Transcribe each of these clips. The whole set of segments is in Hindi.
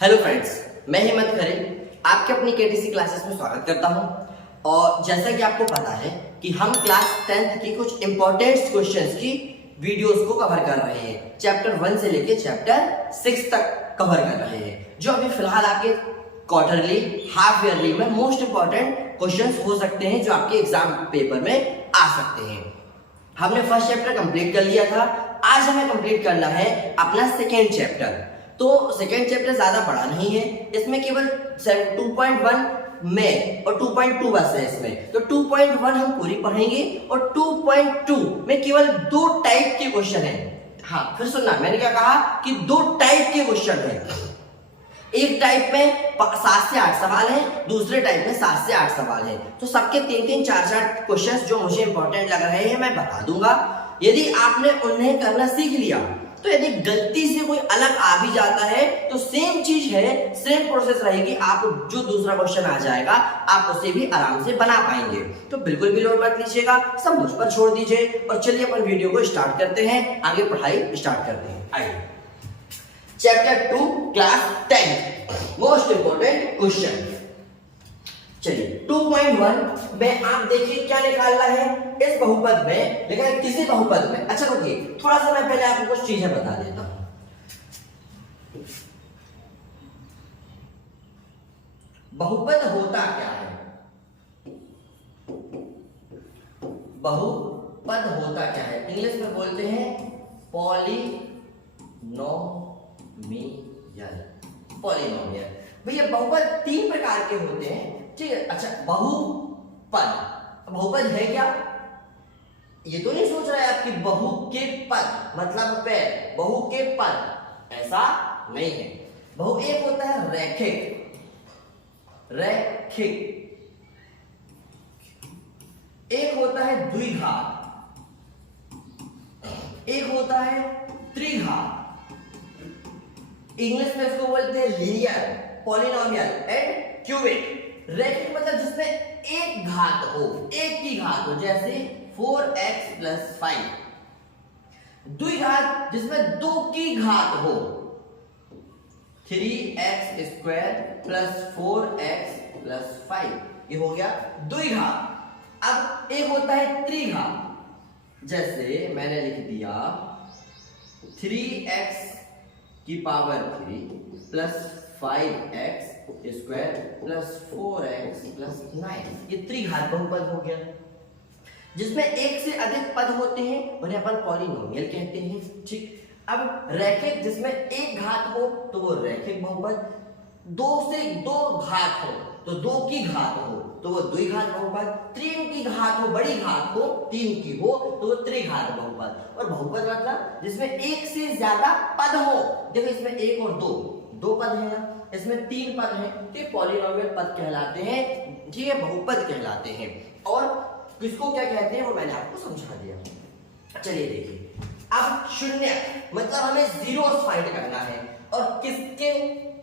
हेलो फ्रेंड्स, मैं हेमंत खरे आपके अपनी केटीसी क्लासेस में स्वागत करता हूं। और जैसा कि आपको पता है कि हम क्लास 10th की कुछ इंपॉर्टेंट क्वेश्चंस की वीडियोस को कवर कर रहे हैं। चैप्टर 1 से लेके चैप्टर 6 तक कवर कर रहे हैं, जो अभी फिलहाल आपके क्वार्टरली हाफ ईयरली में मोस्ट इंपॉर्टेंट क्वेश्चंस हो सकते हैं, जो आपके एग्जाम पेपर में आ सकते हैं। हमने फर्स्ट चैप्टर कंप्लीट कर लिया था, आज हमें कंप्लीट करना है अपना सेकेंड चैप्टर। तो सेकेंड चैप्टर ज्यादा बड़ा नहीं है, इसमें केवल 2.1 में और 2.2 बस है इसमें। तो 2.1 हम पूरी पढ़ेंगे और 2.2 में केवल 2 टाइप के क्वेश्चन है। हाँ, फिर सुनना, मैंने क्या कहा कि 2 टाइप के क्वेश्चन है। एक टाइप में 7 से 8 सवाल है, दूसरे टाइप में 7 से 8 सवाल है। तो सबके 3-3, 4-4 क्वेश्चंस जो मुझे इंपॉर्टेंट लग रहे हैं मैं बता दूंगा। यदि आपने उन्हें करना सीख लिया तो यदि गलती से कोई अलग आ भी जाता है तो सेम चीज है, सेम प्रोसेस रहेगी। आप जो दूसरा क्वेश्चन आ जाएगा आप उसे भी आराम से बना पाएंगे। तो बिल्कुल भी लोड मत लीजिएगा, सब मुझ पर छोड़ दीजिए और चलिए अपन वीडियो को स्टार्ट करते हैं, आगे पढ़ाई स्टार्ट करते हैं। आइए, chapter 2 class 10 most important question. चलिए 2.1 में आप देखिए क्या निकालना है। इस बहुपद में लिखा है किसी बहुपद में। अच्छा रुकिए, थोड़ा सा मैं पहले आपको कुछ चीजें बता देता हूं। बहुपद होता क्या है? बहुपद होता क्या है? इंग्लिश में बोलते हैं पॉलिनोमियल। पॉलिनोमियल भैया, बहुपद 3 प्रकार के होते हैं, ठीक है। अच्छा, बहुपद, बहुपद है क्या? ये तो नहीं सोच रहे आप कि बहु के पद मतलब पैर, बहु के पद, ऐसा नहीं है। बहु एक होता है रैखिक, रैखिक, एक होता है द्विघात, एक होता है त्रिघात। इंग्लिश में इसको बोलते हैं लीनियर, पॉलिनोमियल एंड क्यूबिक। रैखिक मतलब जिसमें एक घात हो, एक की घात हो, जैसे 4x + 5। द्विघात जिसमें 2 की घात हो, 3x² + 4x + 5, ये हो गया द्विघात। अब एक होता है त्रिघात, जैसे मैंने लिख दिया 3x की पावर 3 + 5x² + 4x + 9, ये त्रिघात बहुपद हो गया। जिसमें एक से अधिक पद होते हैं उन्हें अपन पॉलिनोमियल कहते हैं, ठीक। अब रैखिक जिसमें एक घात हो तो वो रैखिक बहुपद, 2 से 2 घात हो तो 2 की घात हो तो वो द्विघात बहुपद, 3 की घात हो, बड़ी घात हो 3 की हो तो वो त्रिघात बहुपद। और बहुपद मतलब जिसमें एक से ज्यादा पद हो। देखो इसमें 1 और 2 पद है ना, इसमें 3 पद हैं, तो पॉलिनोमियल पद कहलाते हैं, ठीक है, बहुपद कहलाते हैं। और किसको क्या कहते हैं वो मैंने आपको समझा दिया। चलिए देखिए, अब शून्य मतलब हमें जीरोस फाइंड करना है, और किसके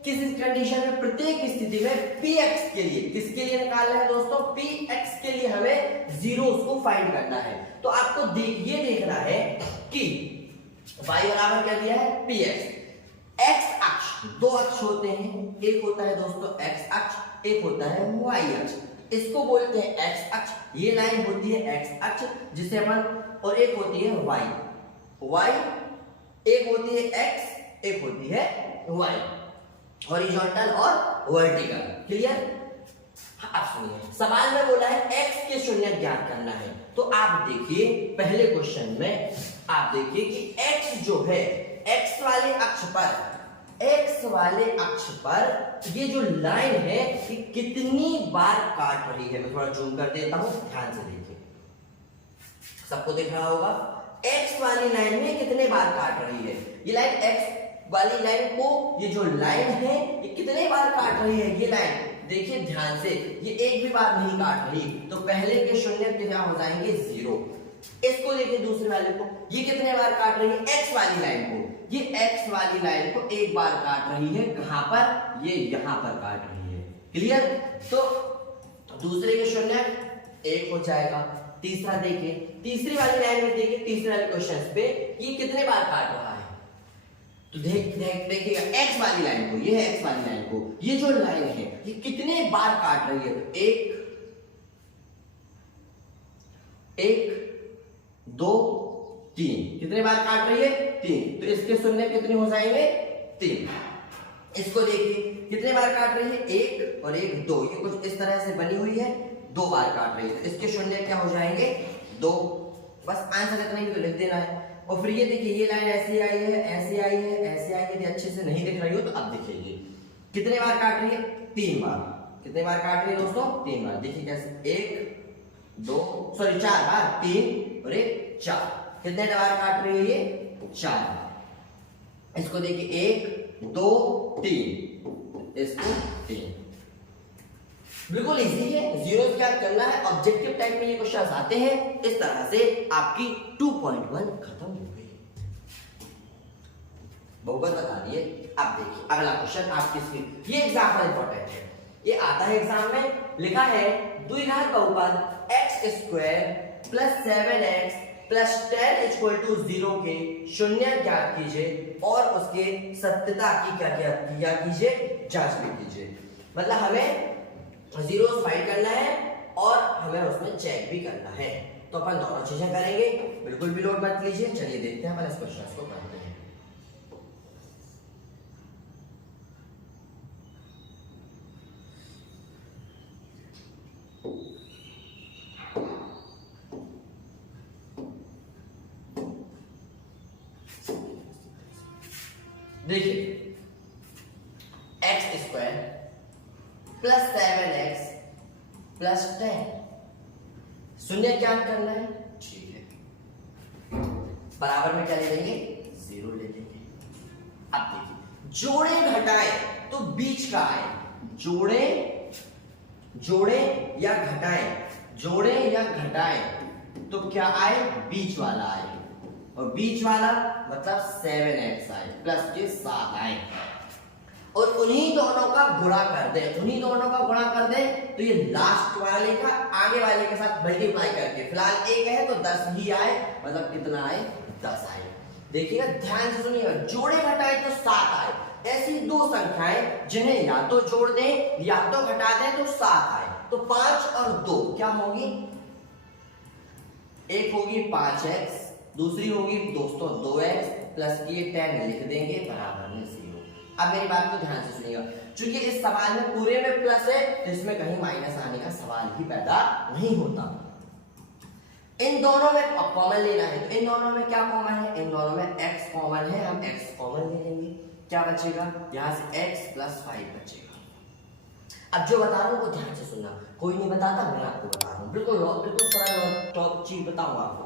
किस कंडीशन में, प्रत्येक स्थिति में px के लिए, किसके लिए निकालना है दोस्तों? px के लिए हमें जीरोस को फाइंड करना है। तो आपको ये देखना है कि y बराबर क्या दिया है? px। x अक्ष, 2 अक्ष होते हैं, एक होता है दोस्तों x अक्ष, एक होता है y अक्ष। इसको बोलते हैं x अक्ष, ये लाइन होती है x अक्ष जिसे अपन, और एक होती है y, एक होती है x, एक होती है y, हॉरिजॉन्टल और वर्टिकल। क्लियर? अब सुनिए, सवाल में बोला है x के शून्य ज्ञात करना है। तो आप देखिए पहले क्वेश्चन में आप देखिए कि x जो है, x वाले अक्ष पर ये जो लाइन है ये कितनी बार काट रही है। मैं थोड़ा जूम कर देता हूं, ध्यान से देखिए, सबको दिख रहा होगा। x वाली लाइन में कितने बार काट रही है? ये लाइन x वाली लाइन को, ये जो लाइन है ये कितने बार काट रही है? ये लाइन देखिए ध्यान से, ये एक भी बार नहीं काट रही, तो पहले के शून्य क्या हो जाएंगे? 0। इसको देखिए दूसरे वाले को, ये कितने बार काट रही है? x वाली लाइन को, ये x वाली लाइन को एक बार काट रही है। कहां पर? ये यहां पर काट रही है। क्लियर? तो दूसरे के शून्य 1 हो जाएगा। तीसरा देखिए, तीसरी वाली लाइन में देखिए, तीसरे वाले क्वेश्चन पे ये कितने बार काट रहा है? तो देखिएगा एक्स वाली लाइन को, ये है एक्स वाली लाइन को, ये जो लाइन है ये कितने बार काट रही है? तो एक दो तीन, कितने बार काट रही है? तीन। तो इसके शून्य कितने हो जाएंगे? तीन। इसको देखिए कितने बार काट रही है? एक और एक दो, ये कुछ इस तरह से बनी हुई है, दो बार काट रही है, तो इसके शून्य क्या हो जाएंगे? दो। बस आंसर इतना ही तो लिख देना है। और फिर ये देखिए ये लाइन ऐसी आई है, ऐसी आई है, ऐसी आई है। यदि अच्छे से नहीं दिख रही हो तो अब दिखेगी। कितने बार काट रही है? तीन बार। कितने बार काट रही है दोस्तों? तीन बार। देखिए कैसे, एक दो सॉरी चार बार, तीन और एक चार। कितने बार काट रही है ये? चार। इसको देखिए एक दो तीन, इसको तीन। बिल्कुल इजी है, जीरो क्या करना है। ऑब्जेक्टिव टाइप में ये क्वेश्चन आते हैं, इस तरह से आपकी 2.1 खत्म हो गई। बहुपद बता दिए। अब देखिए अगला क्वेश्चन आपकी स्क्रीन, ये एग्जाम में इंपॉर्टेंट है, ये आता है एग्जाम में। लिखा है द्विघात बहुपद x² प्लस 7x प्लस 10 = 0 के शून्य ज्ञात कीजिए और उसके सत्यता की क्या कीजिए? जांच भी कीजिए। मतलब हमें जीरोस फाइंड करना है और हमें उसमें चेक भी करना है, तो अपन दोनों चीजें करेंगे। बिल्कुल भी लोड मत लीजिए। चलिए देखते हैं अपन इस क्वेश्चन को करते हैं। देखिए x² प्लस 7x प्लस 10 शून्य ज्ञात करना है। ठीक है, बराबर में क्या ले लेंगे? जीरो ले लेंगे। अब देखिए जोड़े घटाए तो बीच का आए, जोड़े या घटाए, जोड़े या घटाए तो क्या आए? बीच वाला आए, और बीच वाला मतलब 7x आए प्लस के 7 आए, और उन्हीं दोनों का गुणा कर दे, उन्हीं दोनों का गुणा कर दे तो ये लास्ट वाले का आगे वाले के साथ मल्टीप्लाई करके, फिलहाल एक है तो 10 ही आए, मतलब कितना आए? 10 आए। देखिएगा ध्यान से सुनिएगा, जोड़े घटाए तो 7 आए। ऐसी दो संख्याएं जिन्हें या तो जोड़ दें या तो घटा दें तो 7 आए, तो 5 और 2 क्या होगी? एक होगी 5x, दूसरी होगी दोस्तों 2x प्लस ये 10 लिख देंगे बराबर में 0। अब मेरी बात को ध्यान से सुनिएगा, क्योंकि इस सवाल में पूरे में प्लस है तो इसमें कहीं माइनस आने का सवाल ही पैदा नहीं होता। इन दोनों में कॉमन लेना है, तो इन दोनों में क्या कॉमन है? इन दोनों में x कॉमन है, हम x कॉमन ले लेंगे। क्या बचेगा? यहाँ से x प्लस 5 बचेगा। अब जो बता रहा हूँ वो ध्यान से सुनना, कोई नहीं बताता, मैं आपको बता रहा हूँ, बिल्कुल सरल टॉप चीज बताऊंगा आपको।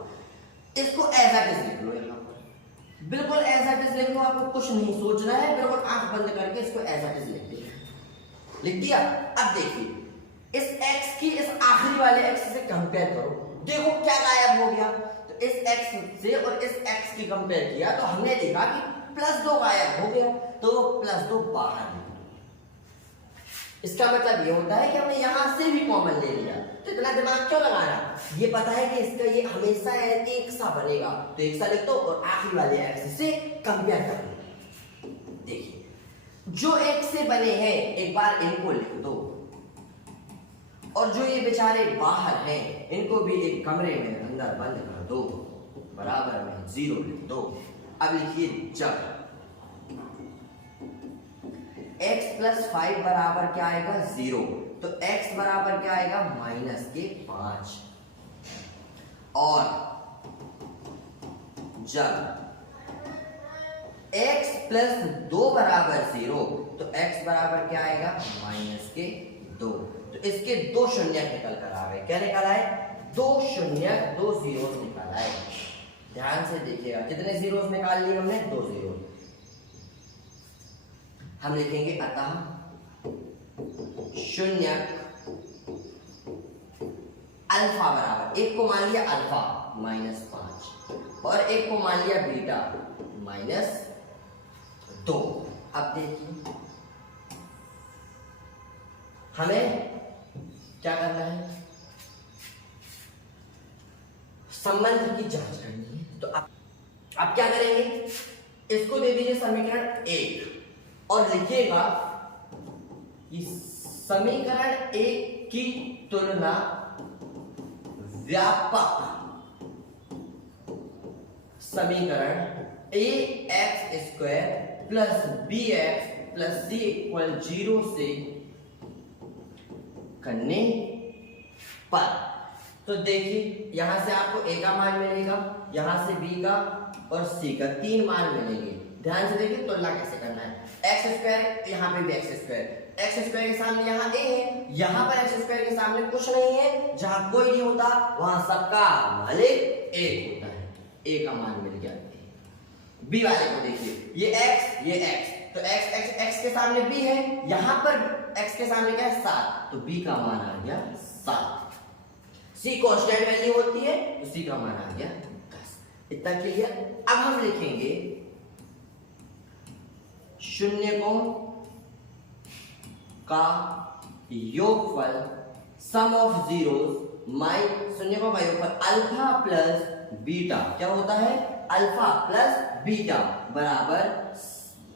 इसको एज इट इज लिख लो, यहाँ पर बिल्कुल एज इट इज लिख लो, आपको कुछ नहीं सोचना है, बिल्कुल आंख बंद करके इसको एज इट इज लिख दिया। अब देखिए इस x की इस आखिरी वाले x से कंपेयर करो, देखो क्या गायब हो गया। तो इस x से और इस x की कंपेयर किया तो हमने देखा कि +2 गायब हो गया, तो वो +2 बाहर निकला। इसका मतलब ये होता है कि हमने यहां से भी कॉमन ले लिया, तो इतना दिमाग क्यों लगाना? ये पता है कि इसका ये हमेशा एक सा बनेगा, तो एक सा लिख दो और आखिरी वाले x से कंपेयर कर लो। देखिए जो एक से बने हैं एक बार इनको लिख दो, और जो ये बेचारे बाहर हैं इनको भी एक कमरे में अंदर बंद कर दो, बराबर में 0 लिख दो। अब लिखिए जब x प्लस 5 बराबर क्या आएगा? 0, तो x बराबर क्या आएगा? -5। और जब x प्लस 2 बराबर 0, तो x बराबर क्या आएगा? -2। तो इसके दो शून्य निकल कर आ गए। क्या निकल आए? 2 शून्य 2 जीरोस निकल आए। ध्यान से देखिएगा, कितने जीरोस निकाल लिए हमने? 2 जीरो। हम लिखेंगे अतः शून्य अल्फा बराबर, एक को मान लिया अल्फा -5 और एक को मान लिया बीटा -2। अब देखिए हमें क्या करना है? संबंध की जांच करनी है। तो आप क्या करेंगे? इसको दे दीजिए समीकरण 1 और लिखिएगा कि समीकरण 1 की तुलना व्यापक समीकरण ax² plus bx plus c equal 0 से करने पर, तो देखिए यहां से आपको a का मान मिलेगा, यहां से b का और c का 3 मान मिलेंगे। ध्यान से देखिए तुलना कैसे करना है। x², यहाँ पे भी x² के सामने यहाँ a है, यहाँ पर x² के सामने कुछ नहीं है, जहां कोई नहीं होता वहां सबका मालिक 1 होता है। a का मान मिल गया। b वाले को देखिए, ये x, तो x के सामने b है, यहां पर x के सामने क्या है 7, तो b का मान आ गया 7। c कांस्टेंट वैल्यू होती है तो c का मान आ गया 10। इतना क्लियर। अब हम लिखेंगे शून्यकों का योगफल सम ऑफ जीरोस शून्यकों का योगफल अल्फा प्लस बीटा क्या होता है, अल्फा प्लस बीटा बराबर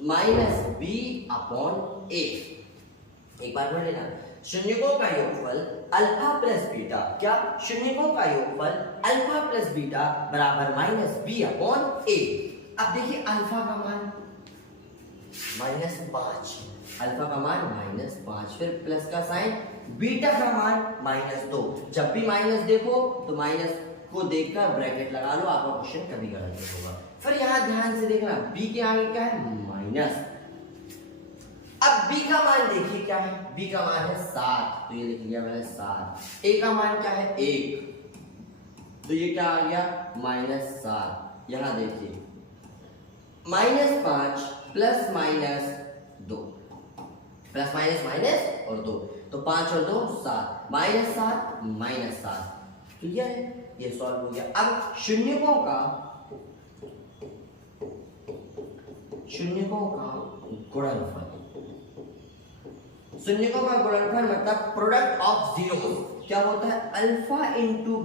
-b/a। एक बार पढ़ लेना, शून्यकों का योगफल अल्फा प्लस बीटा, क्या शून्यकों का योगफल अल्फा प्लस बीटा बराबर -b/a। अब देखिए अल्फा का मान -5, अल्फा का मान -5, फिर प्लस का साइन, बीटा का मान -2। जब भी माइनस देखो तो माइनस को देखकर ब्रैकेट लगा लो, आपका क्वेश्चन कभी गलत नहीं होगा। फिर यहां ध्यान से देखना, b के आगे क्या है माइनस। अब b का मान देखिए क्या है, b का मान है 7, तो ये लिख लिया मैंने 7। a का मान क्या है 1, तो ये क्या आ गया -7। यहां देखिए -5 प्लस -2, प्लस माइनस और 2, तो 5 और 2 7, -7 क्लियर है, ये सॉल्व हो गया। अब शून्यकों का गुणनफल, शून्यकों का गुणनफल मतलब प्रोडक्ट ऑफ जीरोस क्या होता है, अल्फा इंटू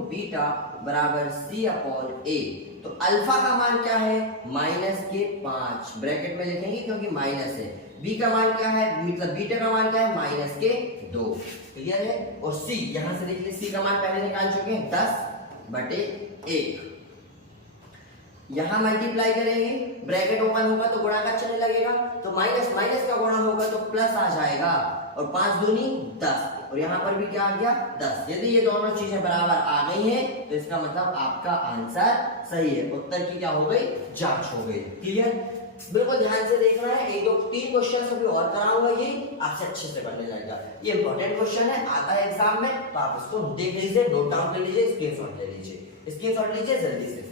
बीटा बराबर c/a। तो अल्फा का मान क्या है -5, ब्रैकेट में लिखेंगे क्योंकि माइनस है। b का मान क्या है, मतलब बीटा का मान क्या है -2, क्लियर है। और c यहां से देख लीजिए, c का मान पहले निकाल चुके हैं 10/1। यहां मल्टीप्लाई करेंगे, ब्रैकेट ओपन होगा तो गुणा का चिन्ह लगेगा, तो माइनस का गुणा होगा तो प्लस आ जाएगा, और 5 दूनी 10, और यहाँ पर भी क्या आ गया 10। यदि ये दोनों चीजें बराबर आ गई हैं तो इसका मतलब आपका आंसर सही है, उत्तर की क्या हो गई जांच हो गई। क्लियर, बिल्कुल ध्यान से देखना है। 1 2 3 क्वेश्चन अभी और कराऊंगा, ये आपसे अच्छे से करने लगेगा। ये इंपॉर्टेंट क्वेश्चन है, आता है एग्जाम में, तो आप इसको देख लीजिए, नोट डाउन कर लीजिए, स्क्रीनशॉट ले लीजिए, स्क्रीनशॉट लीजिए जल्दी से।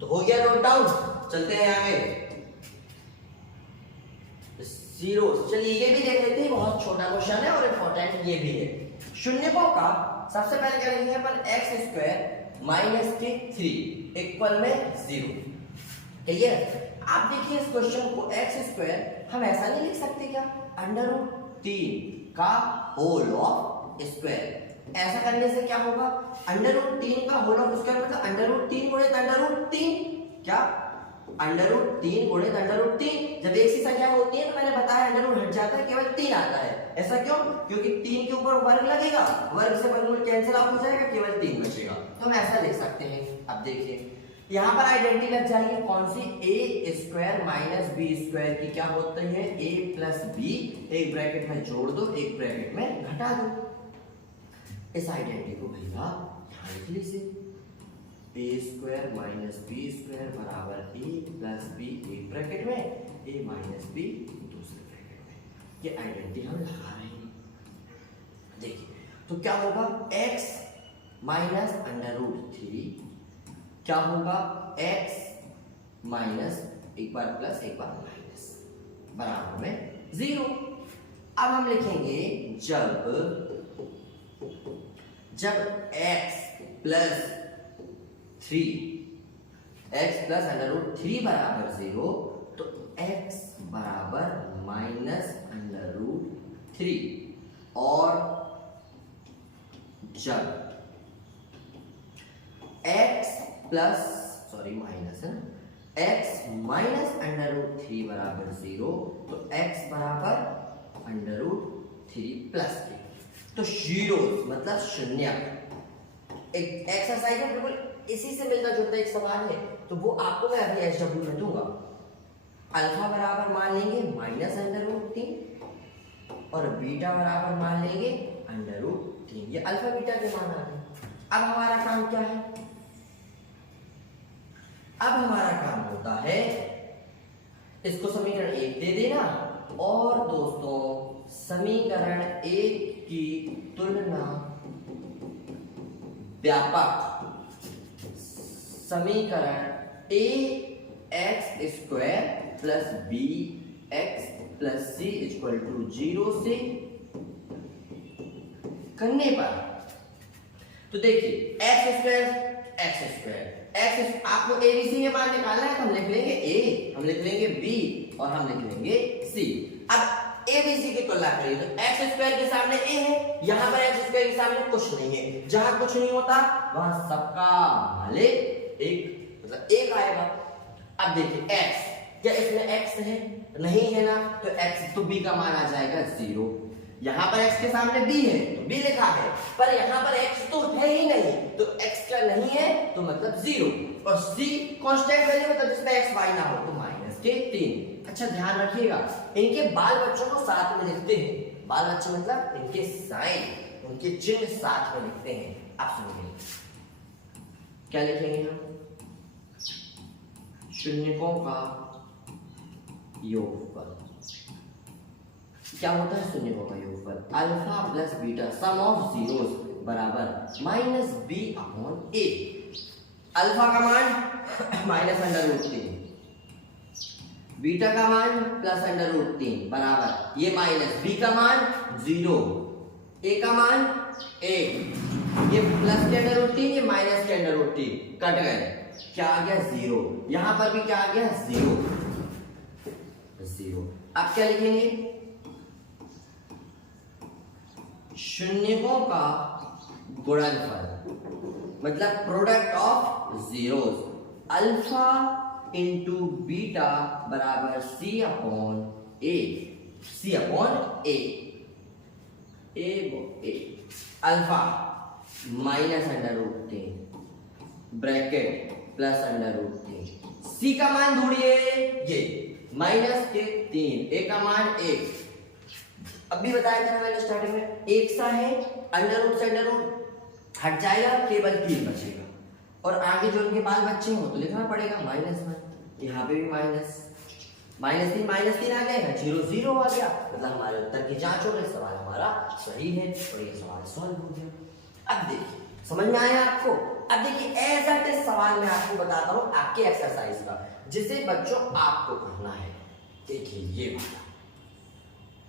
तो हो गया नोट डाउन, चलते हैं आगे। जीरो, चलिए ये भी देख लेते हैं, बहुत छोटा क्वेश्चन है और इंपॉर्टेंट ये भी है। शून्यकों का सबसे पहले करेंगे अपन x² - 3 इक्वल में 0। क्लियर, आप देखिए इस क्वेश्चन को x² हम ऐसा नहीं लिख सकते क्या, √3 का होल ऑफ स्क्वायर। ऐसा करने से क्या होगा, √3 का होल ऑफ स्क्वायर मतलब √3 गुणित √3, क्या √3 गुणित √3। जब एक सी संख्या होती है तो मैंने बताया अंडर हट जाता है, केवल 3 आता है। ऐसा क्यों, क्योंकि 3 के ऊपर वर्ग लगेगा, वर्ग से वर्गमूल कैंसिल आउट हो जाएगा, केवल 3 बचेगा, तो हम ऐसा लिख सकते हैं। अब देखिए यहाँ पर आइडेंटिटी लग जाएगी, कौन सी, a² - b² की क्या होती है a + b, एक ब्रैकेट में जोड़ दो, एक ब्रैकेट में घटा दो। इस आइडेंटिटी को भैया ध्यान लिख लीजिए, a² - b² बराबर a + b एक ब्रैकेट में, a - b दूसरे ब्रैकेट में। ये आइडेंटिटी हम लगा रहे हैं। देखिए तो क्या होगा, x - √3 क्या होगा, x माइनस, एक बार प्लस एक बार माइनस, बराबर में 0। अब हम लिखेंगे जब x + 3 बराबर 0, तो x बराबर -√3 और जब x प्लस सॉरी माइनस है ना, x माइनस अंडर रूट 3 बराबर 0, तो x बराबर अंडर रूट 3 प्लस 3, तो जीरो मतलब शून्य। एक एक्सरसाइज में बिल्कुल इसी से मिलता जुलता एक सवाल है, तो वो आपको मैं अभी एचडब्ल्यू में दूंगा। अल्फा बराबर मान लेंगे माइनस अंडर रूट 3 और बीटा बराबर मान लेंगे अंडर रूट 3। ये अल्फा बीटा के मान आ गए। अब हमारा काम क्या है? अब हमारा काम होता है इसको समीकरण 1 दे देना और दोस्तों समीकरण 1 की तुलना व्यापक समीकरण a x square plus b x plus c equal to 0 से करने पर, तो देखिए x आपको एबीसी के मान निकालना है, तो हम लिख लेंगे a, हम लिख लेंगे b और हम लिख लेंगे c। अब एबीसी की तुलना करिए तो एक्स स्क्वायर के सामने a है, यहां पर एक्स स्क्वायर के सामने कुछ नहीं है, जहां कुछ नहीं होता वहां सबका मालिक एक मतलब एक आएगा। अब देखिए x, क्या इसमें x है? नहीं है ना, तो x तो b का मान आ जाएगा 0। यहां पर x के सामने b है तो b लिखा है, पर यहां पर x तो है ही नहीं, तो x का नहीं है तो मतलब 0, और c कांस्टेंट वैल्यू मतलब जिसमें x y ना हो तो माइनस के 3। अच्छा ध्यान रखिएगा, इनके बाल बच्चों को साथ में लिखते हैं। बाल बच्चे मतलब इनके साइन, उनके चिन्ह साथ में लिखते हैं। आप सुनिए क्या लिखेंगे हम? शून्यकों का योगफल। क्या होता है शून्यकों का योगफल? Alpha plus beta some of zeros बराबर माइनस बी अपॉन ए। अल्फा का मान माइनस अंडर रूट 3, बीटा का मान प्लस अंडर रूट 3 बराबर ये माइनस बी का मान 0, ए का मान 1, ये प्लस के अंडर रूट 3, ये माइनस के अंडर रूट 3 कट गए, क्या आ गया 0। यहां पर भी क्या आ गया 0 0। अब क्या लिखेंगे? शून्यकों का गुणनफल मतलब product of zeros, alpha into beta बराबर C upon A, C upon A, A alpha minus under root 3 bracket plus under root 3, C का मान ढूंढिए, ये माइनस के 3, ए का मान 1। अभी बताया था मैंने स्टार्टिंग में, एक सा है, अंडर रूट से अंडर रूट हट जाएगा, केवल 3 बचेगा, और आगे जो उनके बाल बच्चे हो तो लिखना पड़ेगा माइनस 1। यहाँ पे भी माइनस माइनस 3 आ जाएगा, 0 0 आ गया, मतलब हमारे उत्तर की जांच हो गई, सवाल हमारा सही है और ये सवाल सॉल्व हो गया। अब देखिए समझ में आया आपको? अब देखिए एज इट इज सवाल मैं आपको बताता हूँ आपके एक्सरसाइज का, जिसे बच्चों आपको करना है। देखिए ये वाला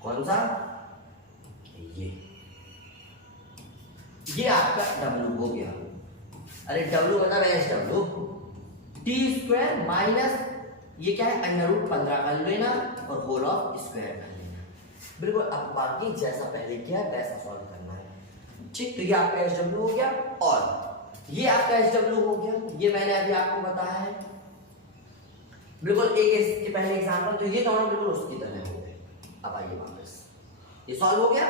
कौन सा? ये आपका W हो गया। अरे W मतलब SW, टी स्क्वायर माइनस ये क्या है अंडर रूट 15 कर लेना और होल ऑफ स्क्वायर कर लेना। बिल्कुल अब बाकी जैसा पहले किया वैसा सॉल्व करना है, ठीक। तो ये आपका SW हो गया और ये आपका SW हो गया, ये मैंने अभी आपको बताया है बिल्कुल एक इसके पहले एग्जांपल, तो ये दोनों बिल्कुल उसकी तरह हो गए। अब आइए वापस, ये सॉल्व हो गया।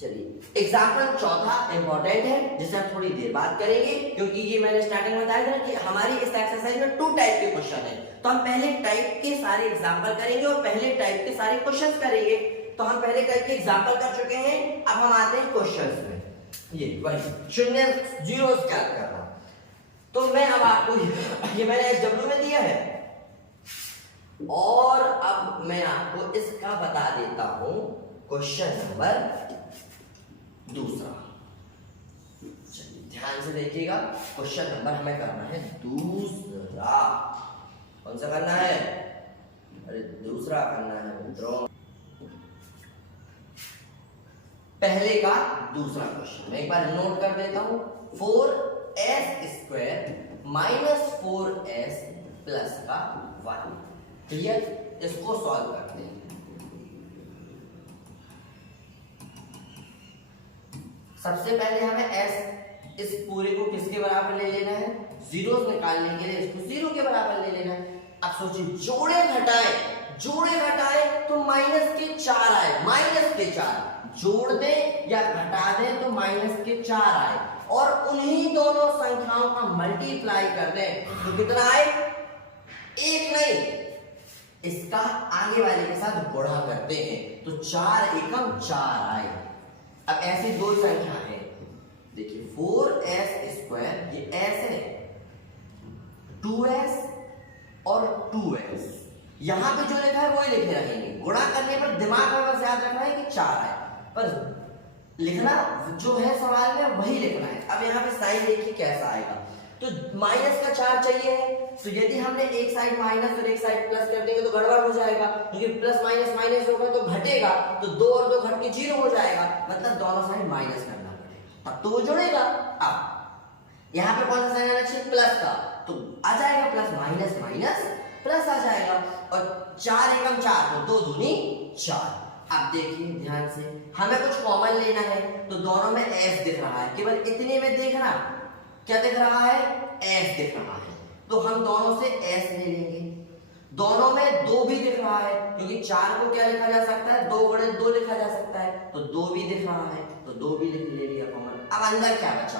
चलिए एग्जाम्पल चौथा इंपॉर्टेंट है जिसे हम थोड़ी देर बाद करेंगे, क्योंकि ये मैंने स्टार्टिंग में बताया था कि हमारी इस एक्सरसाइज में 2 टाइप के क्वेश्चन है, तो हम पहले टाइप के सारे एग्जाम्पल करेंगे और पहले टाइप के सारे क्वेश्चन करेंगे। तो हम पहले टाइप के एग्जाम्पल कर चुके हैं, अब हम आते हैं क्वेश्चन में। ये वही शून्य जीरो क्या करना, तो मैं अब आपको ये मैंने SW में दिया है और अब मैं आपको इसका बता देता हूं क्वेश्चन नंबर दूसरा। चलिए ध्यान से देखिएगा, क्वेश्चन नंबर हमें करना है दूसरा। कौन सा करना है? अरे दूसरा करना है मित्रों। पहले का दूसरा क्वेश्चन मैं एक बार नोट कर देता हूं। 4s square minus 4s plus का 1, क्लियर? इसको सॉल्व करते हैं। सबसे पहले हमें s इस पूरे को किसके बराबर ले लेना है, जीरोस निकालने के लिए इसको जीरो के बराबर ले लेना है। अब सोचिए जोड़े घटाए तो माइनस के 4 आए, माइनस के 4 जोड़ दे या घटा दे तो माइनस के 4 आए, और उन्हीं दोनों संख्याओं का मल्टीप्लाई कर दें तो कितना आए, एक नहीं, इसका आगे वाले के साथ गुणा करते हैं तो 4 एकम 4 आए। अब ऐसी दो संख्या है, देखिए 4s² ये s है, 2s और 2s, यहां पे जो लिखा है वही लिखे रहेंगे। गुणा करने पर दिमाग में बस याद रखना है कि 4 है, पर लिखना जो है सवाल में वही लिखना है। अब यहाँ पे साइन देखिए कैसा आएगा, तो माइनस का 4 चाहिए है, तो यदि हमने एक साइड माइनस और एक साइड प्लस कर देंगे तो गड़बड़ हो जाएगा, क्योंकि प्लस माइनस माइनस होगा तो घटेगा, तो 2 और 2 घट के 0 हो जाएगा, मतलब दोनों साइड माइनस करना पड़ेगा, तब तो वो जुड़ेगा। अब यहाँ पे कौन सा साइन आना चाहिए, प्लस का, तो आ जाएगा प्लस माइनस माइनस प्लस आ जाएगा, और 4 एकम 4 तो 2 दूनी 4। अब देखिए ध्यान से, हमें कुछ कॉमन लेना है, तो दोनों में s दिख रहा है, केवल इतने में देखना क्या दिख रहा है, s दिख रहा है, तो हम दोनों से s ले लेंगे। दोनों में 2 भी दिख रहा है, क्योंकि 4 को क्या लिखा जा सकता है, 2 गुणे 2 लिखा जा सकता है, तो 2 भी दिख रहा है, तो 2 भी ले लिया कॉमन। अब अंदर क्या बचा,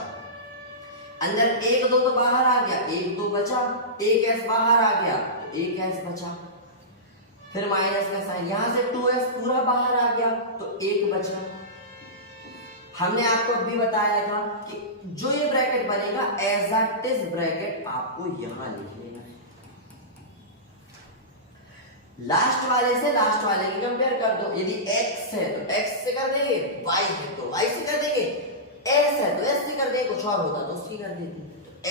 अंदर 1 2 तो बाहर आ गया, 1 2 बचा, 1 s बाहर आ गया तो 1 s बचा, फिर माइनस का साइन, यहां से 2s पूरा बाहर आ गया तो 1 बचा। हमने आपको अभी बताया था कि जो ये ब्रैकेट बनेगा एज इट इज ब्रैकेट आपको यहां लिख लेना है, लास्ट वाले से लास्ट वाले की कंपेयर कर दो। यदि x है तो x से कर देंगे, y है तो y से कर देंगे, s है तो s से कर देंगे, कुछ और होता तो उसकी कर देंगे। तो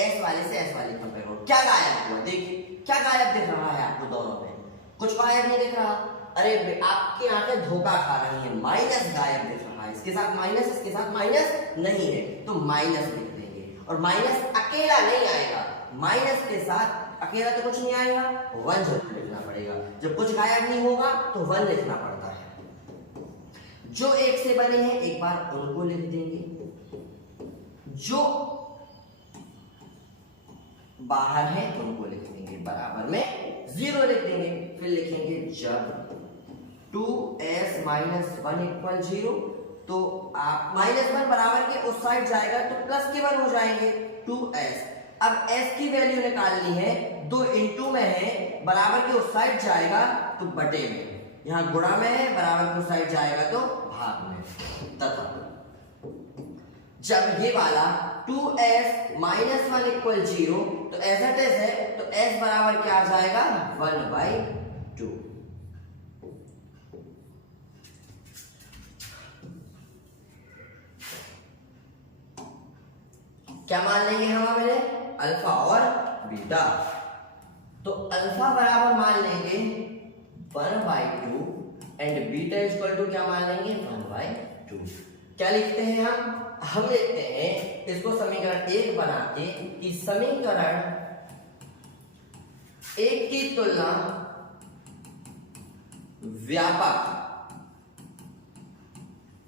s वाले से s वाले कंपेयर करो, क्या गायब हुआ, देखिए क्या गायब दिख रहा है आपको, दोनों में कुछ गायब नहीं दिख रहा। अरे आपकी आंखें धोखा खा रही हैं, माइनस गायब दिख रहा है, इसके साथ माइनस, इसके साथ माइनस नहीं है, तो माइनस लिख देंगे। और माइनस अकेला नहीं आएगा, माइनस के साथ अकेला तो कुछ नहीं आएगा, 1 जरूर लिखना पड़ेगा। जब कुछ गायब नहीं होगा तो 1 लिखना पड़ता है। जो एक से बने हैं एक बार उनको लिख देंगे, जो बाहर है उनको लिख देंगे, बराबर में 0 लिख देंगे। फिर लिखेंगे जब 2s माइनस 1 इक्वल 0, तो आप -1 बराबर के उस साइड जाएगा तो प्लस के 1 हो जाएंगे 2s। अब s की वैल्यू निकालनी है, 2 इंटू में है, बराबर के उस साइड जाएगा तो बटे में, यहाँ गुणा में है, बराबर के उस साइड जाएगा तो भाग में। तथा जब ये वाला 2s माइनस 1 इक्वल 0, तो ऐसा टेस है तो s बराबर क्या आ जाएगा, 1/2। क्या मान लेंगे हम अपने अल्फा और बीटा, तो अल्फा बराबर मान लेंगे 1/2 एंड बीटा इक्वल टू क्या मान लेंगे, 1/2। क्या लिखते हैं हम लिखते हैं इसको समीकरण 1 बना के कि समीकरण 1 की तुलना व्यापक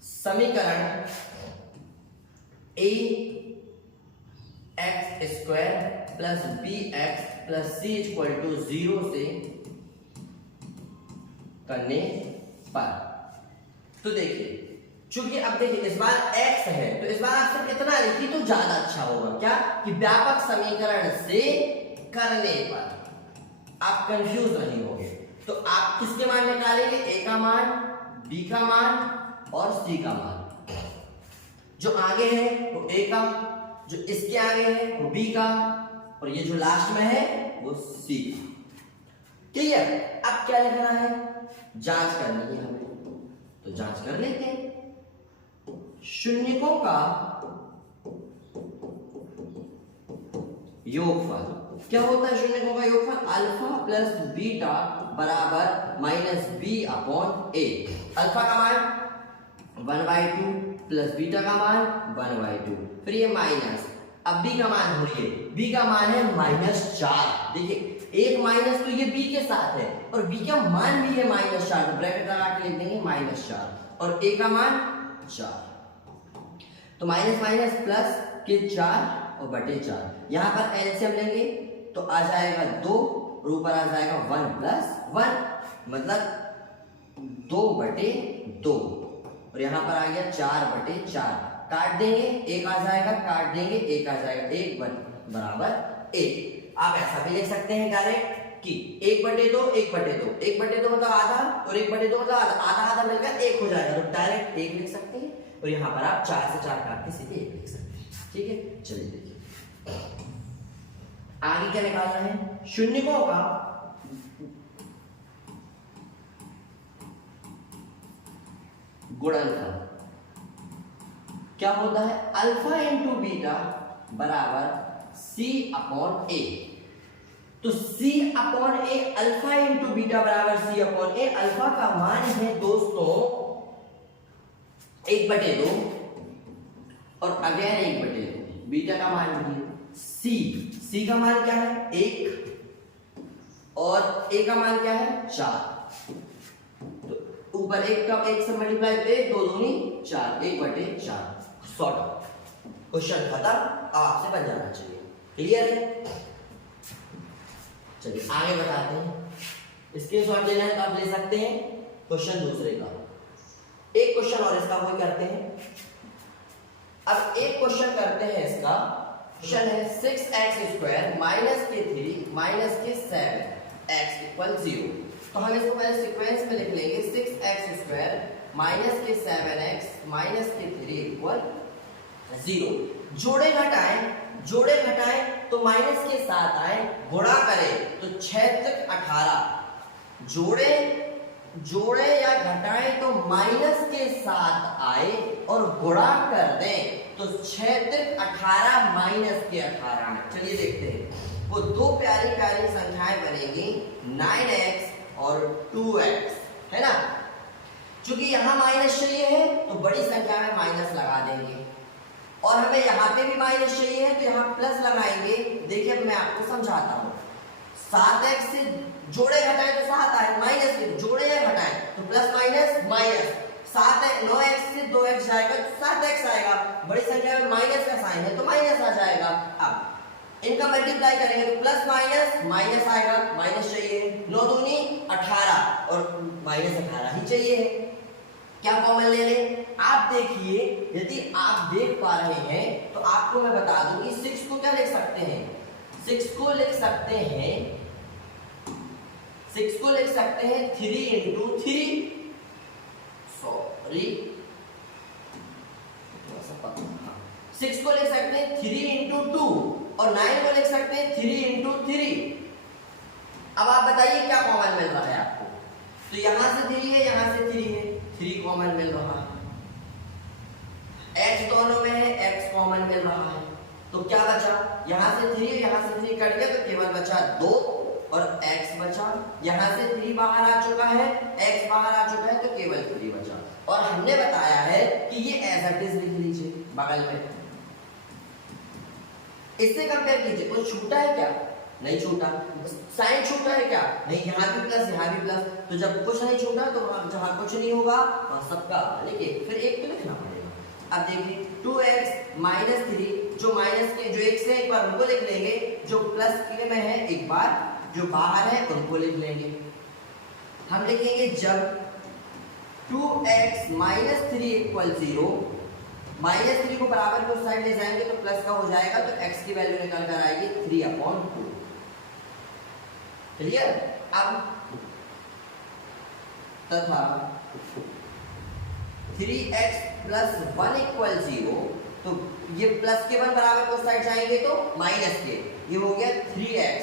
समीकरण ax² plus bx plus c equal to 0 से करने पर, तो देखिए चूंकि अब देखिए इस बार x है तो इस बार आप सिर्फ इतना लिखिए तो ज्यादा अच्छा होगा, क्या कि व्यापक समीकरण से करने पर आप कंफ्यूज नहीं होंगे। तो आप किसके मान निकालेंगे, a का मान, b का मान और c का मान। जो आगे है वो a का, जो इसके आगे है वो b का, और ये जो लास्ट में है वो c का। क्लियर। अब क्या लिखना है, जांच करनी है हमें, तो जांच कर लेते हैं। शून्यकों का योगफल क्या होता है, शून्यकों का योगफल अल्फा प्लस बीटा बराबर -b/a। अल्फा का मान 1/2 प्लस बीटा का मान 1/2, फिर ये माइनस, अब b का मान ढूंढिए, b का मान है -4। देखिए एक माइनस तो ये b के साथ है और b का मान भी है -4, ब्रैकेट लगा के लिख देंगे -4, और a का मान 4। तो माइनस माइनस प्लस के 4 और बटे 4, यहाँ पर एलसीएम लेंगे तो आ जाएगा 2 और ऊपर आ जाएगा 1 प्लस 1, मतलब 2 बटे 2, और यहाँ पर आ गया 4 बटे 4, काट देंगे एक आ जाएगा, काट देंगे एक आ जाएगा, 1 बराबर 1। आप ऐसा भी लिख सकते हैं डायरेक्ट कि 1 बटे 2 1 बटे 2, 1 बटे 2 मतलब आधा और 1 बटे 2 मतलब आधा, आधा आधा मिलकर 1 हो जाएगा, तो डायरेक्ट 1 लिख सकते हैं, और यहाँ पर आप 4 से 4 काट के सीधे 1 लिख सकते हैं। ठीक है, चलिए देखिए आगे क्या निकालना है, शून्यकों का गुणनफल क्या होता है, अल्फा इंटू बीटा बराबर सी अपॉन ए। तो सी अपॉन ए, अल्फा इंटू बीटा बराबर सी अपॉन ए। अल्फा का मान है दोस्तों 1/2 और अगेन 1/2, बीटा का मान भी सी का मान क्या है 1 और ए का मान क्या है 4, तो ऊपर 1 का 1 से मल्टीप्लाई, 1 2 दूनी 4, 1/4, सॉर्ट आउट, क्वेश्चन खत्म, आपसे बन जाना चाहिए। क्लियर है, चलिए आगे बताते हैं। इसके शॉर्ट लेना है तो आप ले सकते हैं। क्वेश्चन दूसरे का, एक क्वेश्चन और इसका वही करते हैं। अब एक क्वेश्चन करते हैं, इसका क्वेश्चन है 6x² माइनस के 3 माइनस के 7 x इक्वल 0। तो हम इसको पहले सीक्वेंस में लिख लेंगे, 6x² माइनस के 7x माइनस के 3 इक्वल 0। जोड़े घटाएं तो माइनस के साथ आए, गुणा करें तो 6 तक 18, जोड़े या घटाएं तो माइनस के साथ आए और गुणा कर दें तो 6 तक 18 माइनस के 18। चलिए देखते हैं, वो दो प्यारी प्यारी संख्याएं बनेगी 9x और 2x, है ना। चूंकि यहां माइनस चाहिए है तो बड़ी संख्या में माइनस लगा देंगे, और हमें यहाँ पे भी माइनस चाहिए है तो यहाँ प्लस लगाएंगे। देखिए मैं आपको समझाता हूँ, 7x से जोड़े घटाएं तो 7 आए, माइनस के जोड़े या घटाएं तो प्लस माइनस माइनस, 9x से 2x जाएगा तो 7x आएगा, बड़ी संख्या में माइनस का साइन है तो माइनस आ जाएगा। अब इनका मल्टीप्लाई करेंगे तो प्लस माइनस माइनस आएगा, माइनस चाहिए, 9 दूनी 18 और माइनस 18 ही चाहिए, क्या कॉमन ले लें। आप देखिए, यदि आप देख पा रहे हैं तो आपको मैं बता दूं कि 6 को क्या लिख सकते हैं, 6 को लिख सकते हैं 3 इंटू 3, सॉरी 6 को लिख सकते हैं 3 इंटू 2 और 9 को लिख सकते हैं 3 इंटू 3। अब आप बताइए क्या कॉमन मिल रहा है आपको, तो यहां से 3 है, यहां से 3 है, 3 कॉमन मिल रहा है, x दोनों में है, x कॉमन मिल रहा है, तो क्या बचा, यहां से 3 यहां से 3 कट गया तो केवल बचा 2 और x बचा, यहां से 3 बाहर आ चुका है, x बाहर आ चुका है तो केवल 3 बचा। और हमने बताया है कि ये एज इट इज लिख लीजिए बगल में, इससे कंपेयर कीजिए, कुछ छूटा है क्या, नहीं छूटा, साइन छूटा है क्या, नहीं, यहाँ भी प्लस यहाँ भी प्लस, तो जब कुछ नहीं छूटा तो जहाँ कुछ नहीं होगा वहाँ सबका लिखिए, फिर एक तो लिखना पड़ेगा। अब देखिए 2x माइनस 3, जो माइनस के जो एक से एक बार उनको लिख लेंगे, जो प्लस के में है एक बार, जो बाहर है उनको लिख लेंगे। हम लिखेंगे जब 2x माइनस 3 इक्वल 0, माइनस 3 को बराबर को साइड ले जाएंगे तो प्लस का हो जाएगा, तो x की वैल्यू निकल कर आएगी 3/2। क्लियर। अब तथा 3x प्लस 1 इक्वल 0, तो ये प्लस के 1 बराबर को साइड जाएंगे तो माइनस के, ये हो गया 3x।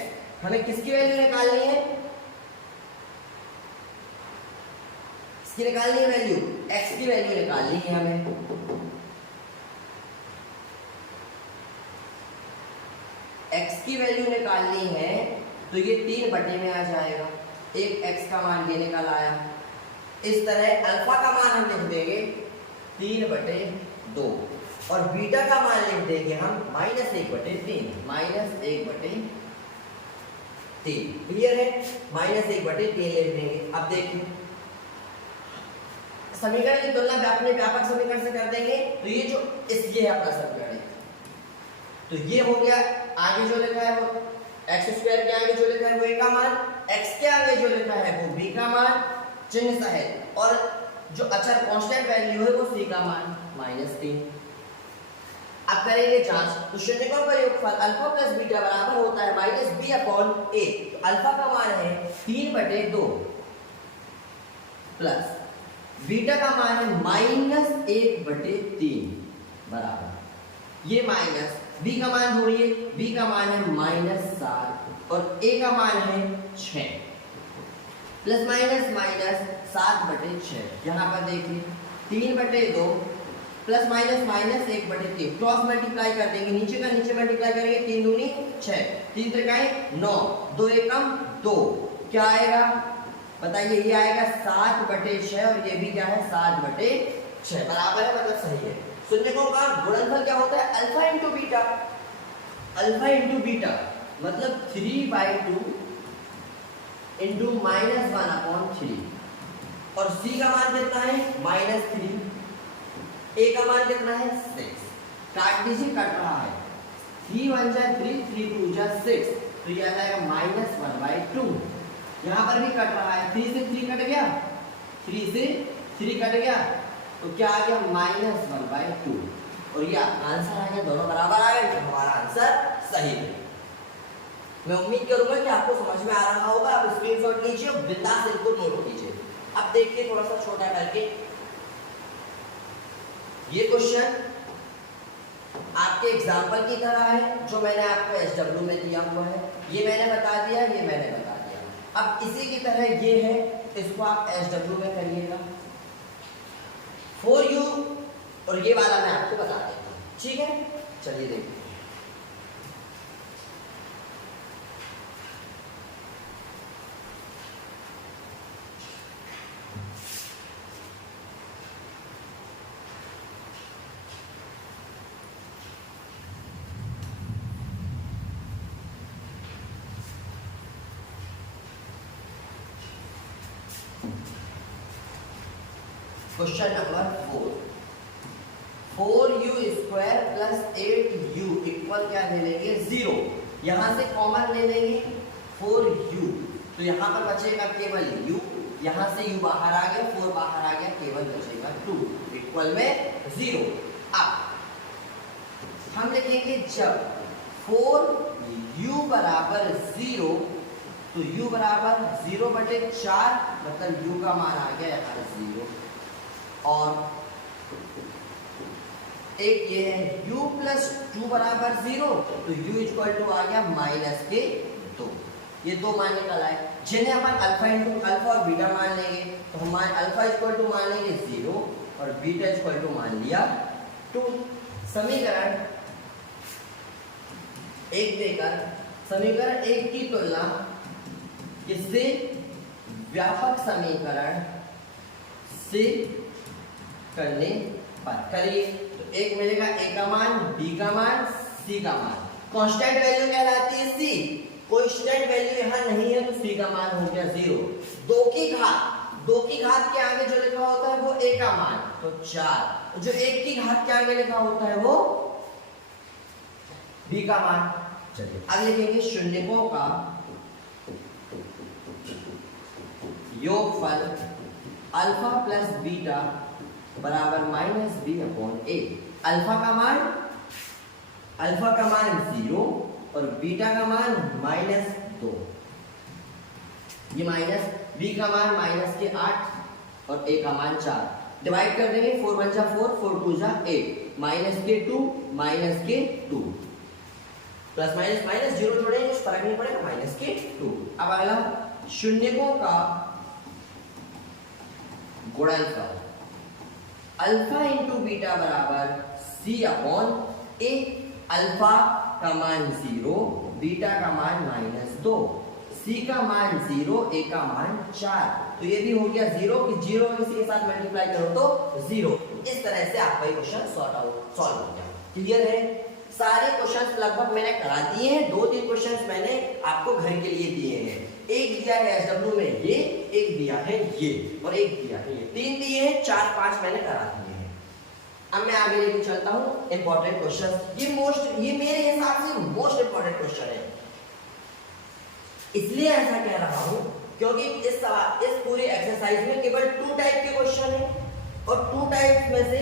हमें किसकी वैल्यू निकालनी है, इसकी निकालनी है वैल्यू, x की वैल्यू निकालनी है हमें। x की वैल्यू निकालनी है तो ये 3 बटे में आ जाएगा, एक x का मान ये निकल आया। इस तरह अल्फा का मान हम लिख देंगे 3/2 और बीटा का मान लिख देंगे हम -1/3, -1/3। क्लियर है, -1/3 लिख देंगे। अब देखिए समीकरण की तुलना अपने व्यापक समीकरण से कर देंगे तो ये जो ये है अपना समीकरण, तो ये हो गया। आगे जो लिखा है वो एक्स स्क्वायर के आगे जो लिखा है वो ए का मान, एक्स के आगे जो लिखा है वो बी का मान, चिन्ह सहित, और जो अचर कांस्टेंट वैल्यू है वो सी का मान -3। अब करेंगे जांच, तो शून्यकों का योगफल अल्फा प्लस बीटा बराबर होता है -b/a। तो अल्फा का मान है 3/2 प्लस बीटा का मान है -1/3 बराबर ये माइनस b का मान ढूंढिए, b का मान है -7 और a का मान है 6 प्लस माइनस माइनस 7/6। यहाँ पर देखिए 3/2 plus minus minus 1/3 cross multiply कर देंगे, नीचे का नीचे मल्टीप्लाई करेंगे, 3 दूनी 6, 3 त्रिकाएं 9, 2 एकम 2, क्या आएगा बताइए, ये आएगा 7/6 और ये भी क्या है 7/6 बराबर है, मतलब सही है। शून्यकों का गुणनफल क्या होता है alpha into beta, alpha into beta मतलब 3/2 इंटू -1/3 और c का मान कितना है -3, a का मान कितना है 6, काट दीजिए, कट रहा है 3 1 जा 3 3 2 जा 6, तो ये आ जाएगा -1/2। यहाँ पर भी कट रहा है, 3 से 3 कट गया, 3 से 3 कट गया, तो क्या आ गया -1/2 और ये आंसर आ गया, दोनों बराबर आ गए, हमारा आंसर सही है। मैं उम्मीद करूंगा कि आपको समझ में आ रहा होगा। आप स्क्रीनशॉट लीजिए और बिंदास इनको नोट कीजिए। अब देखिए थोड़ा सा छोटा करके, ये क्वेश्चन आपके एग्जाम्पल की तरह है जो मैंने आपको SW में दिया हुआ है, ये मैंने बता दिया, ये मैंने बता दिया। अब इसी की तरह ये है, इसको आप SW में करिएगा फॉर यू, और ये वाला मैं आपको बता देता हूँ, ठीक है। चलिए देखिए, question number 4u² plus 8u equal क्या ले लेंगे 0, यहां से कॉमन ले लेंगे 4u, तो यहां पर बचेगा केवल u, यहां से u बाहर आ गया, 4 बाहर आ गया, केवल बचेगा 2 इक्वल में 0। अब हम लिखेंगे जब 4u बराबर 0, तो u बराबर 0/4 मतलब u का मान आ गया यहाँ 0, और एक ये है u प्लस 2 बराबर 0, तो u इक्वल टू आ गया -2। ये दो मान निकल आए, जिन्हें अपन अल्फा इंटू अल्फा और बीटा मान लेंगे, तो हम अल्फा इक्वल टू मान लेंगे 0 और बीटा इक्वल टू मान लिया 2। समीकरण 1 देकर समीकरण 1 की तुलना किससे, व्यापक समीकरण से करने पर करिए, तो एक मिलेगा a का मान, b का मान, c का मान, कांस्टेंट वैल्यू कहलाती है c, कांस्टेंट वैल्यू यहाँ नहीं है तो c का मान हो गया 0। 2 की घात के आगे जो लिखा होता है वो a का मान, तो 4, जो 1 की घात के आगे लिखा होता है वो b का मान। चलिए अब लिखेंगे शून्यकों का योगफल अल्फा प्लस बीटा बराबर -b/a। अल्फा का मान 0 और बीटा का मान -2, ये माइनस, b का मान -8 और a का मान 4, डिवाइड कर देंगे, 4 1 जा 4, 4 2 जा 8, -2 प्लस माइनस माइनस 0 जोड़ेंगे, कुछ फर्क नहीं पड़ेगा, -2। अब अगला शून्यकों का गुणनफल अल्फा इंटू बीटा बराबर c/a। अल्फा का मान 0, बीटा का मान -2, c का मान 0, a का मान 4, तो ये भी हो गया 0 कि 0 किसी के साथ मल्टीप्लाई करो तो 0। इस तरह से आपका ये क्वेश्चन सॉल्व हो गया। क्लियर है? सारे क्वेश्चंस लगभग मैंने करा दिए हैं, 2-3 क्वेश्चंस मैंने आपको घर के लिए दिए हैं। एक दिया है SW में ये, एक दिया है ये और एक दिया है ये, 3 दिए हैं, 4 5 मैंने करा दिए हैं। अब मैं आगे लेके चलता हूँ इंपॉर्टेंट क्वेश्चन। ये मेरे हिसाब से मोस्ट इंपॉर्टेंट क्वेश्चन है, इसलिए ऐसा कह रहा हूँ क्योंकि इस पूरी एक्सरसाइज में केवल 2 टाइप के क्वेश्चन है और 2 टाइप में से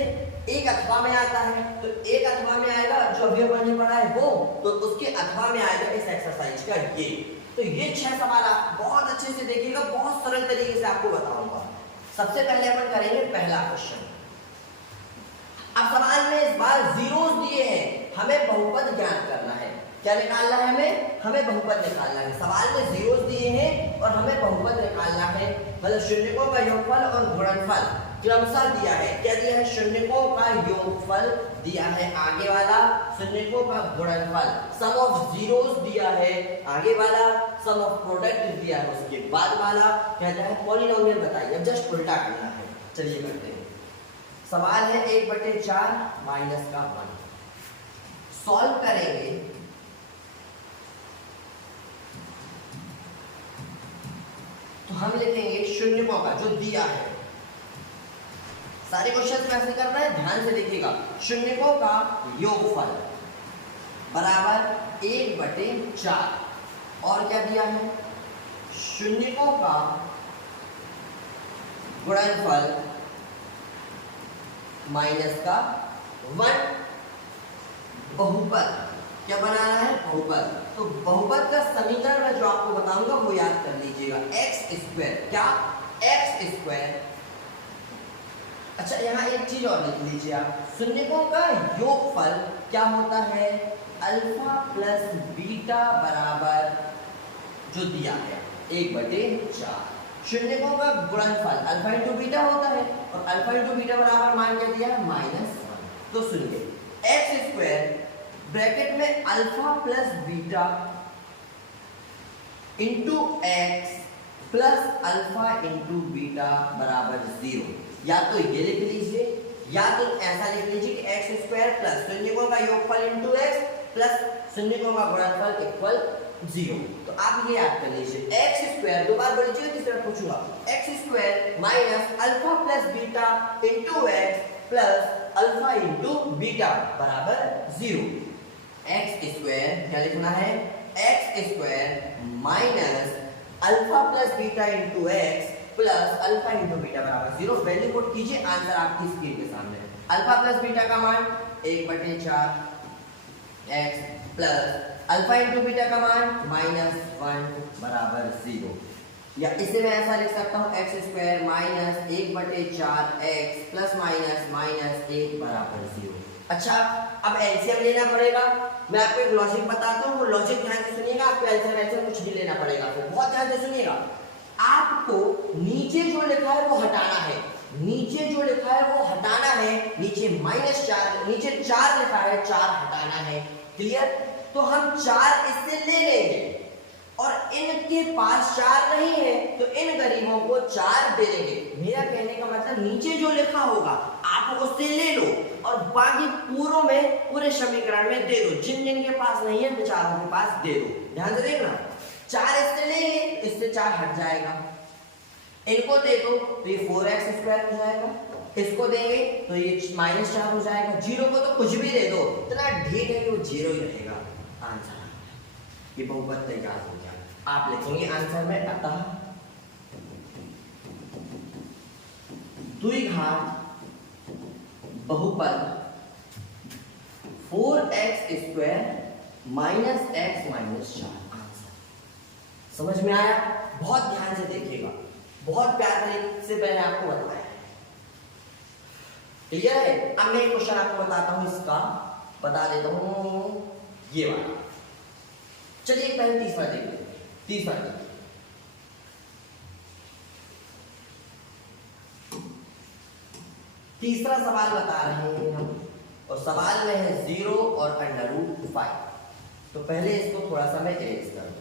एक अथवा में आता है। तो एक अथवा में आएगा जो अभी अपन ने पढ़ा है वो, तो उसके अथवा में आएगा इस एक्सरसाइज का ये। तो ये 6 सवाल आप बहुत अच्छे से देखिएगा, बहुत सरल तरीके से आपको बताऊंगा। सबसे पहले अपन करेंगे पहला क्वेश्चन। अब सवाल में इस बार जीरोस दिए हैं, हमें बहुपद ज्ञात करना है। क्या निकालना है हमें बहुपद निकालना है। सवाल में जीरोस दिए हैं और हमें बहुपद निकालना है, मतलब शून्यकों का योगफल और गुणनफल क्रमशः दिया है। क्या दिया है? शून्यकों का योगफल दिया है आगे वाला, शून्यकों का गुणनफल, सम ऑफ जीरोस दिया है आगे वाला, सम ऑफ प्रोडक्ट दिया है उसके बाद वाला। कहता है पॉलिनोमियल बताइए, अब जस्ट उल्टा करना है। चलिए करते हैं। सवाल है 1/4 माइनस का 1। सॉल्व करेंगे तो हम लिखेंगे शून्यकों का जो दिया है, सारे क्वेश्चन में ऐसे करना है, ध्यान से देखिएगा। शून्यकों का योगफल बराबर 1/4 और क्या दिया है? शून्यकों का गुणनफल माइनस का 1। बहुपद क्या बनाना है? बहुपद। तो बहुपद का समीकरण मैं जो आपको बताऊंगा वो याद कर लीजिएगा, x²। क्या? x²। अच्छा, यहाँ एक चीज और लिख लीजिए आप, शून्यकों का योगफल क्या होता है? अल्फा प्लस बीटा बराबर जो दिया है 1/4। शून्यकों का गुणनफल अल्फा इंटू बीटा होता है और अल्फा इंटू बीटा बराबर मान क्या दिया है? -1। तो सुनिए, x² ब्रैकेट में alpha plus beta into x plus alpha into beta बराबर 0। या तो ये लिख लीजिए या तो ऐसा लिख लीजिए कि x² प्लस शून्यकों का योगफल इंटू एक्स प्लस शून्यकों का गुणनफल इक्वल 0। तो आप ये याद कर लीजिए, x², दो बार बोल लीजिए, किस तरह पूछूंगा, x² minus alpha plus beta into x plus alpha into beta बराबर 0। x² क्या लिखना है? x² minus alpha plus beta into x plus alpha into beta बराबर 0। वैल्यू पुट कीजिए, आंसर आपकी स्क्रीन के सामने। अल्फा प्लस बीटा का मान 1/4 x plus alpha into beta का मान -1 बराबर 0। या इसे मैं ऐसा लिख सकता हूँ, x² minus 1/4 x plus minus 1 बराबर 0। अच्छा, अब एलसीएम लेना पड़ेगा। मैं आपको एक लॉजिक बताता हूँ, वो लॉजिक ध्यान से सुनिएगा, आपको एलसीएम कुछ नहीं लेना पड़ेगा। फिर बहुत ध्यान से सुनिएगा, आपको नीचे जो लिखा है वो हटाना है, नीचे जो लिखा है वो हटाना है। नीचे -4, नीचे 4 लिखा है, 4 हटाना है। क्लियर? तो हम 4 इससे ले लेंगे और इनके पास 4 नहीं है तो इन गरीबों को 4 दे देंगे। मेरा कहने का मतलब, नीचे जो लिखा होगा आप उससे ले लो और बाकी पूरों में, पूरे समीकरण में दे दो। जिन जिन के पास नहीं है बेचारों के पास दे दो। ध्यान से देखना, 4 इससे लेंगे, इससे 4 हट जाएगा। इनको दे दो तो ये 4x² हो जाएगा, इसको देंगे तो ये -4 हो जाएगा। 0 को तो कुछ भी दे दो, इतना ढीठ है कि वो 0 ही रहेगा। आंसर ये बहुपद तैयार हो गया। आप लिखेंगे आंसर में, अतः द्विघात बहुपद 4x² minus x minus 4। Answer समझ में आया? बहुत ध्यान से देखिएगा, बहुत प्यार तरीके से मैंने आपको बताया है। क्लियर है? अब मैं एक क्वेश्चन आपको बताता हूं, इसका बता देता हूं, ये वाला। चलिए पहले तीसरा देखिए। तीसरा देखिए, तीसरा सवाल बता रहे हैं हम, और सवाल में है 0 और √5। तो पहले इसको थोड़ा सा मैं इरेज कर दूं।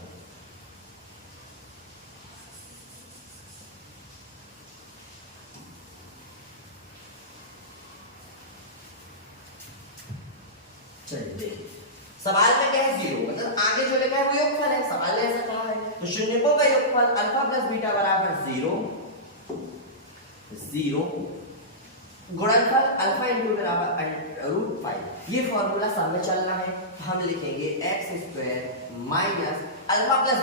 चलिए देखिए, सवाल में क्या है 0, मतलब आगे जो लिखा है वो योगफल है, सवाल ने ऐसा कहा है। तो शून्यकों का योगफल अल्फा प्लस बीटा बराबर 0, 0 गुणनफल अल्फा इंटू बराबर √5। ये फॉर्मूला सामने चल रहा है, तो हम लिखेंगे x square minus alpha plus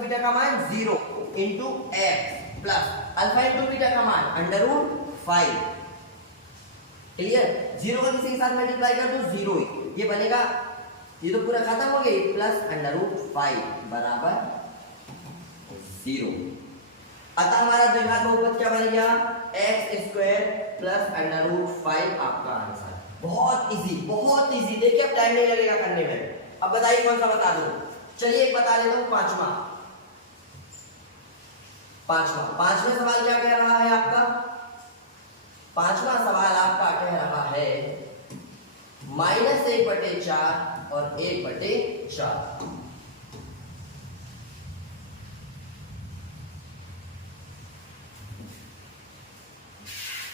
beta का मान 0 into x plus alpha into beta का मान √5। क्लियर? 0 का किसी के साथ मल्टीप्लाई कर दो 0 ही, ये बनेगा, ये तो पूरा खत्म हो गया, प्लस √5 बराबर 0। अतः हमारा द्विघात बहुपद क्या बन गया? एक्स स्क्वायर प्लस √5 आपका आंसर। बहुत इजी। देखिए अब टाइम नहीं लगेगा करने में। अब बताइए कौन सा बता दो। चलिए एक बता देता हूं, पांचवा सवाल क्या कह रहा है आपका? पांचवा सवाल आपका कह रहा है -1/4 और 1/4।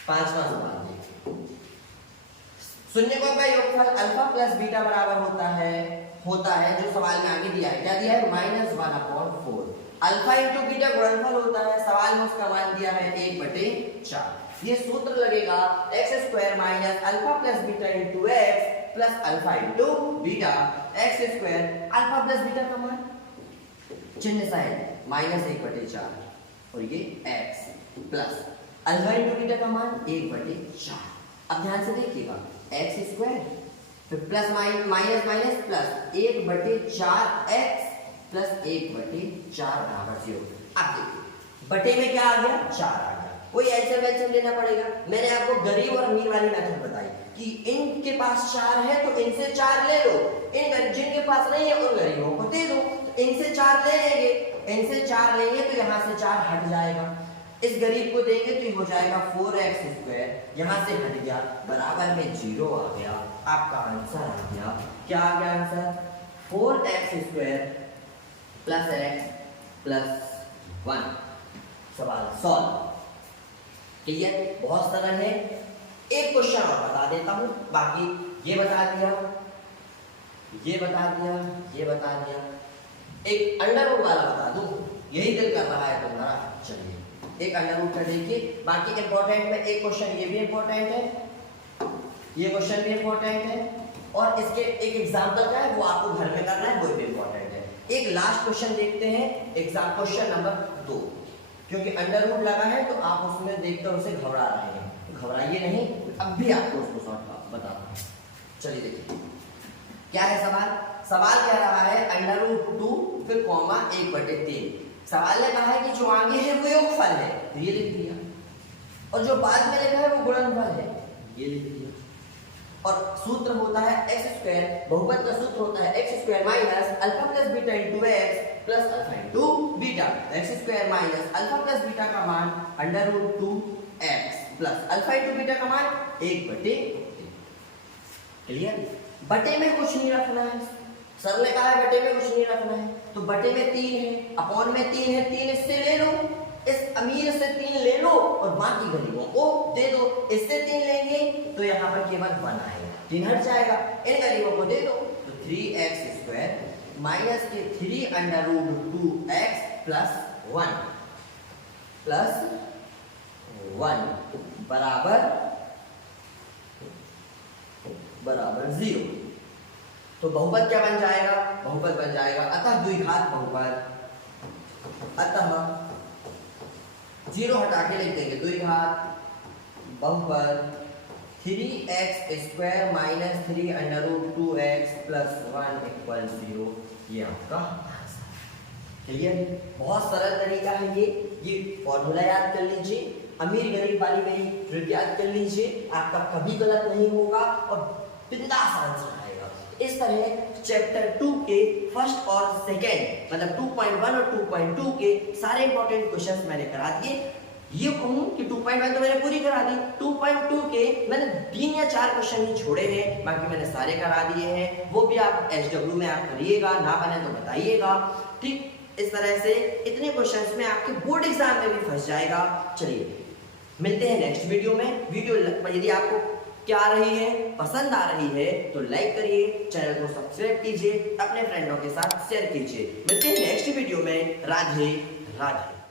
पांचवा सवाल देखिए, शून्यकों का योगफल अल्फा प्लस बीटा बराबर होता है जो सवाल में आगे दिया है। क्या दिया है? -1/4। अल्फा इंटू बीटा गुणनफल होता है, सवाल में उसका मान दिया है 1/4। ये सूत्र लगेगा x square minus alpha plus beta into x plus alpha into beta. X square alpha plus beta का मान चिन्ह सा है -1/4 और ये x plus alpha into beta का मान 1/4। अब ध्यान से देखिएगा, एक्स स्क्वायर फिर plus minus plus 1/4 x plus 1/4 बराबर 0। अब देखिए बटे में क्या आ गया? 4 आ गया। कोई एलसीएम लेना पड़ेगा। मैंने आपको गरीब और अमीर वाली मेथड बताई कि इनके पास 4 है तो इनसे 4 ले लो, जिनके पास नहीं है उन गरीबों को दे दो। इनसे 4 ले लेंगे, तो यहाँ से 4 हट जाएगा, इस गरीब को देंगे तो ये हो जाएगा 4x², यहाँ से हट गया, बराबर में 0 आ गया। आपका आंसर आ गया, क्या आ गया answer? 4x² plus x plus 1। सवाल सॉल्व। क्लियर? बहुत सरल है। एक क्वेश्चन और बता देता हूं, बाकी ये बता दिया, एक अंडर रूट वाला बता दूं, यही दिल कर रहा है तुम्हारा। चलिए एक अंडर रूट का देखिए, बाकी इंपॉर्टेंट में एक क्वेश्चन ये भी इंपॉर्टेंट है, ये क्वेश्चन भी इंपॉर्टेंट है, और इसके एक एग्जांपल का है वो आपको घर में करना है, वो भी इंपॉर्टेंट है। एक लास्ट क्वेश्चन देखते हैं, एग्जाम क्वेश्चन नंबर 2, क्योंकि अंडर रूट लगा है तो आप उसमें देखकर उसे घबरा रहे हैं, तो घबराइए नहीं, अब भी आपको उसको सॉल्व बताता हूं। चलिए देखिए क्या है सवाल कह रहा है √2 फिर कॉमा 1/3। सवाल ने कहा है कि जो आगे है वो योगफल है, तो ये लिख दिया, और जो बाद में लिखा है वो गुणनफल है, ये लिख दिया। और सूत्र होता है x², बहुपद का सूत्र होता है x² minus alpha plus beta into x plus alpha into beta. x² minus alpha plus beta का मान √2x plus alpha into beta का मान 1/3। क्लियर? बटे में कुछ नहीं रखना है, सर ने कहा है बटे में कुछ नहीं रखना है, तो बटे में 3 है, अपॉन में 3 है, 3 इससे ले लो, इस अमीर से 3 ले लो और बाकी गरीबों को दे दो। इससे 3 लेंगे तो यहाँ पर केवल 1 आएगा, 3 हट जाएगा, इन गरीबों को दे दो, तो 3x² माइनस के 3√2x प्लस 1 बराबर 0। तो बहुपद क्या बन जाएगा? बहुपद बन जाएगा अतः द्विघात बहुपद, अतः 0 हटा के लिख देंगे, द्विघात बहुपद 3x² माइनस 3√2x प्लस 1 = 0। ये आपका आंसर। क्लियर? बहुत सरल तरीका है ये फॉर्मूला याद कर लीजिए, अमीर गरीब वाली मेरी ट्रिक याद कर लीजिए, आपका कभी गलत नहीं होगा और बिंदास आंसर आएगा। इस तरह चैप्टर 2 के फर्स्ट और सेकेंड, मतलब 2.1 और 2.2 के सारे इंपॉर्टेंट क्वेश्चंस मैंने करा दिए। ये कहूं कि 2.1 तो मैंने पूरी करा दी, 2.2 के मैंने 3 या 4 क्वेश्चन ही छोड़े हैं, बाकी मैंने सारे करा दिए हैं। वो भी आप SW में आप करिएगा, ना बने तो बताइएगा। ठीक इस तरह से इतने क्वेश्चंस में आपके बोर्ड एग्जाम में भी फंस जाएगा। चलिए मिलते हैं नेक्स्ट वीडियो में। वीडियो यदि आपको क्या आ रही है, पसंद आ रही है तो लाइक करिए, चैनल को सब्सक्राइब कीजिए, अपने फ्रेंडों के साथ शेयर कीजिए। मिलते हैं नेक्स्ट वीडियो में। राधे राधे।